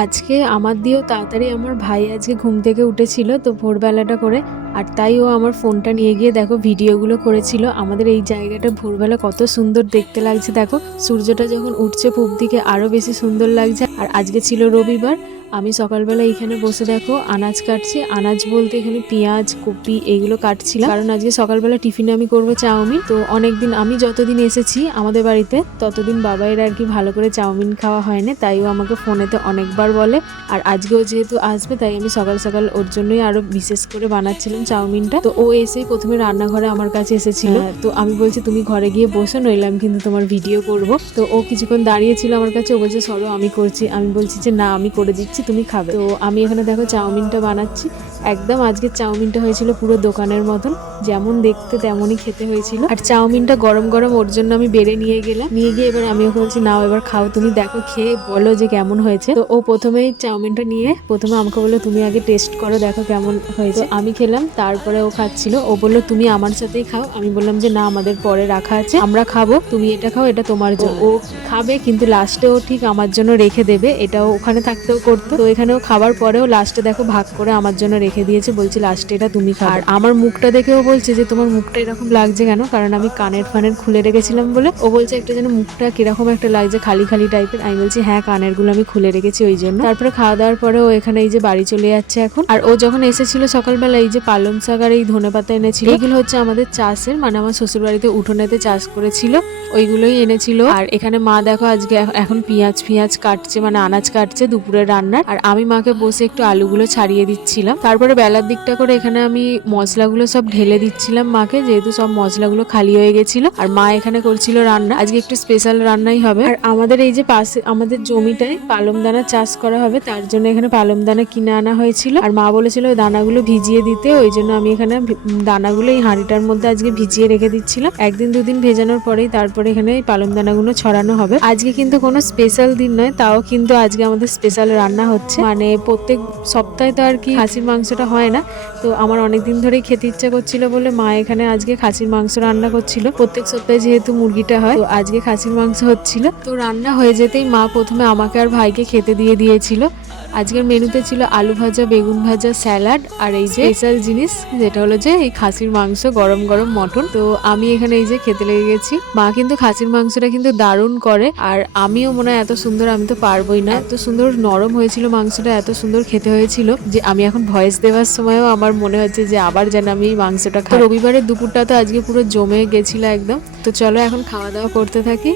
আজকে আমার দিয়েও তাড়াতাড়ি আমার ভাই আজকে ঘুম থেকে উঠেছিল তো ভোরবেলাটা করে, আর তাই ও আমার ফোনটা নিয়ে গিয়ে দেখো ভিডিওগুলো করেছিল। আমাদের এই জায়গাটা ভোরবেলা কত সুন্দর দেখতে লাগছে, দেখো সূর্যটা যখন উঠছে পূব দিকে আরো বেশি সুন্দর লাগছে। আর আজকে ছিল রবিবার, আমি সকালবেলা এইখানে বসে দেখো আনাজ কাটছি। আনাজ বলতে এখানে পেঁয়াজ কপি এইগুলো কাটছিলাম, কারণ আজকে সকালবেলা টিফিনে আমি করবো চাউমিন। তো অনেকদিন আমি যতদিন এসেছি আমাদের বাড়িতে ততদিন বাবাইয়ের আর কি ভালো করে চাউমিন খাওয়া হয় না, তাই ও আমাকে ফোনেতে অনেকবার বলে। আর আজকেও যেহেতু আসবে তাই আমি সকাল সকাল ওর জন্যই আরো বিশেষ করে বানাচ্ছিলাম চাউমিনটা। তো ও এসেই প্রথমে রান্নাঘরে আমার কাছে এসেছিল, তো আমি বলছি তুমি ঘরে গিয়ে বসো, নইলে আমি কিন্তু তোমার ভিডিও করব। তো ও কিছুক্ষণ দাঁড়িয়েছিল আমার কাছে, ও বলছে সরো আমি করছি। আমি বলছি যে না আমি করে দিচ্ছি তুমি খাবে। তো আমি এখানে দেখো চাউমিনটা বানাচ্ছি। একদম আজকের চাউমিনটা হয়েছিল পুরো দোকানের মতন, যেমন দেখতে তেমনই খেতে হয়েছিল। আর চাউমিনটা গরম গরম ওর জন্য আমি বেড়ে নিয়ে গেলাম, নিয়ে গিয়ে এবার আমি ওকে বলছি নাও এবার খাও, তুমি দেখো খেয়ে বলো যে কেমন হয়েছে। তো ও প্রথমেই চাউমিনটা নিয়ে প্রথমে আমাকে বললো তুমি আগে টেস্ট করো দেখো কেমন হয়েছে। আমি খেলাম, তারপরে ও খাচ্ছিল। ও বললো তুমি আমার সাথেই খাও। আমি বললাম যে না আমাদের পরে রাখা আছে, আমরা খাবো, তুমি এটা খাও, এটা তোমার জন্য। ও খাবে কিন্তু লাস্টে ও ঠিক আমার জন্য রেখে দেবে, এটাও ওখানে থাকতেও করতো। তো এখানেও খাবার পরেও লাস্টে দেখো ভাগ করে আমার জন্য রেখে দিয়েছে, বলছে লাস্টে এটা তুমি খাও। আর আমার মুখটা দেখেও বলছে যে তোমার মুখটা এরকম লাগছে কেন, কারণ আমি কানের ফানের খুলে রেখেছিলাম বলে। ও বলছে একটা যেন মুখটা কিরকম একটা লাগছে খালি খালি টাইপের। আমি বলছি হ্যাঁ কানের গুলো আমি খুলে রেখেছি ওই জন্য। তারপরে খাওয়া দাওয়ার পরে ও এখানে এই যে বাড়ি চলে যাচ্ছে এখন। আর ও যখন এসেছিল সকালবেলা এই যে পালং শাক আর এই ধনেপাতা এনেছিল, এগুলো হচ্ছে আমাদের চাষের, মানে আমার শ্বশুর বাড়িতে উঠোনেতে চাষ করেছিল, ওইগুলোই এনেছিল। আর এখানে মা দেখো আজকে এখন পেঁয়াজ কাটছে, মানে আনাজ কাটছে দুপুরের রান্নার। আর আমি মাকে বসে একটু আলুগুলো ছাড়িয়ে দিচ্ছিলাম। তারপরে বেলার দিকটা করে এখানে আমি মশলাগুলো সব ঢেলে দিচ্ছিলাম মাকে, যেহেতু সব মশলাগুলো খালি হয়ে গেছিল। আর মা এখানে করছিল রান্না, আজকে একটু স্পেশাল রান্নাই হবে। আর আমাদের এই যে পাশে আমাদের জমিটায় পালং দানা চাষ করা হবে, তার জন্য এখানে পালং দানা কিনে আনা হয়েছিল। আর মা বলেছিল ওই দানাগুলো ভিজিয়ে দিতে, ওই জন্য আমি এখানে দানাগুলো এই হাঁড়িটার মধ্যে আজকে ভিজিয়ে রেখে দিচ্ছিলাম। একদিন দুদিন ভেজানোর পরেই তারপরে এখানে এই পালং দানাগুলো ছড়ানো হবে। আজকে কিন্তু কোনো স্পেশাল দিন নয়, তাও কিন্তু আজকে আমাদের স্পেশাল রান্না হচ্ছে। মানে প্রত্যেক সপ্তাহে তো আর কি খাসির মাংসটা হয় না, তো আমার অনেকদিন ধরেই খেতে ইচ্ছা করছিল বলে মা এখানে আজকে খাসির মাংস রান্না করছিল। প্রত্যেক সপ্তাহে যেহেতু মুরগিটা হয়, তো আজকে খাসির মাংস হচ্ছিল। তো রান্না হয়ে যেতেই মা প্রথমে আমাকে আর ভাইকে খেতে দিয়ে দিয়েছিল। আজকের মেনুতে ছিল আলু ভাজা, বেগুন ভাজা, স্যালাড, আর এই যে স্পেশাল জিনিস যেটা হলো যে এই খাসির মাংস, গরম গরম মটন। তো আমি এখানে এই যে খেতে লেগে গেছি। মা কিন্তু খাসির মাংসটা কিন্তু দারুণ করে, আর আমিও মনে হয় এত সুন্দর আমি তো পারবোই না, এত সুন্দর নরম হয়েছিল মাংসটা, এত সুন্দর খেতে হয়েছিল যে আমি এখন ভয়েস দেওয়ার সময়ও আমার মনে হচ্ছে যে আবার যেন আমি এই মাংসটা খাই। রবিবারের দুপুরটা তো আজকে পুরো জমে গেছিল একদম। তো চলো এখন খাওয়া দাওয়া করতে থাকি।